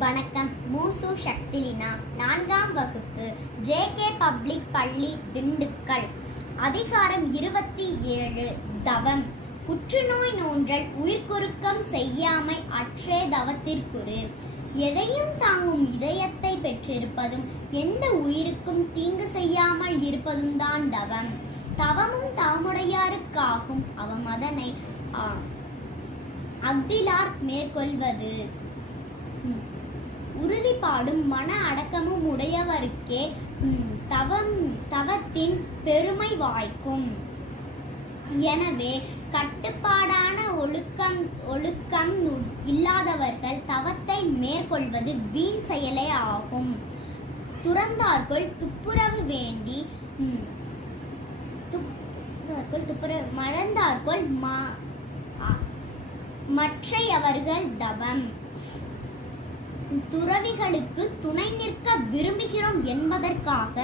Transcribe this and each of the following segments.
வணக்கம். மூசு சக்திலினா, 4ஆம் வகுப்பு, ஜே.கே. பப்ளிக் பள்ளி, திண்டுக்கல். அதிகாரம் 27, தவம். புற்றுநோய் நோன்றல் உயிர்க்குறுக்கம் செய்யாமை அற்றே தவத்திற்குறு. எதையும் தாங்கும் இதயத்தை பெற்றிருப்பதும் எந்த உயிருக்கும் தீங்கு செய்யாமல் இருப்பதும் தான் தவம். தவமும் தவமுடையாருக்காகும் அவமதனை அஃதிலார் மேற்கொள்வது. உறுதிப்பாடும் மன அடக்கமும் உடையவருக்கே தவத்தின் பெருமை வாய்க்கும். எனவே கட்டுப்பாடான ஒழுக்கம் இல்லாதவர்கள் தவத்தை மேற்கொள்வது வீண் செயலே ஆகும். துறந்தார்க்குள் துப்புரவு வேண்டி மறந்தார்க்குள் மற்றையவர்கள் தவம். துறவிகளுக்கு துணை நிற்க விரும்புகிறோம் என்பதற்காக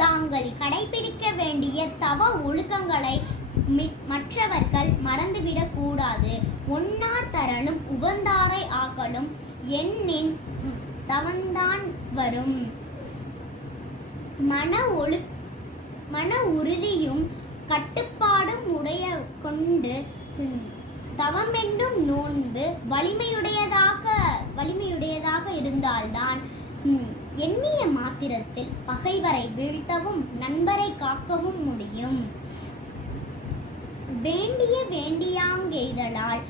தாங்கள் கடைபிடிக்க வேண்டிய தவ ஒழுக்கங்களை மற்றவர்கள் மறந்துவிடக் கூடாது. ஒன்னார் தரலும் உவந்தாரை ஆக்கலும் எண்ணின் தவந்தான் வரும். மன உறுதியும் கட்டுப்பாடும் உடைய கொண்டு தவமென்னும் நோன்பு வலிமையுடையதாக இருந்தால்தான் எண்ணிய மாத்திரத்தில் பகைவரை வீழ்த்தவும் நண்பரை காக்கவும் முடியும். வேண்டியாங்கெய்தலால்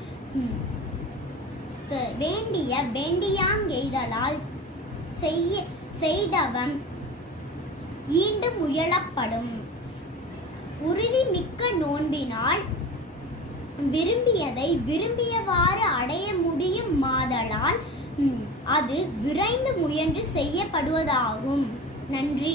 செய்தவம் ஈண்டு முயலப்படும். உறுதி மிக்க நோன்பினால் விரும்பியதை விரும்பியவாறு அடைய முடியும் மாதலால் அது விரைந்து முயன்று செய்யப்படுவதாகும். நன்றி.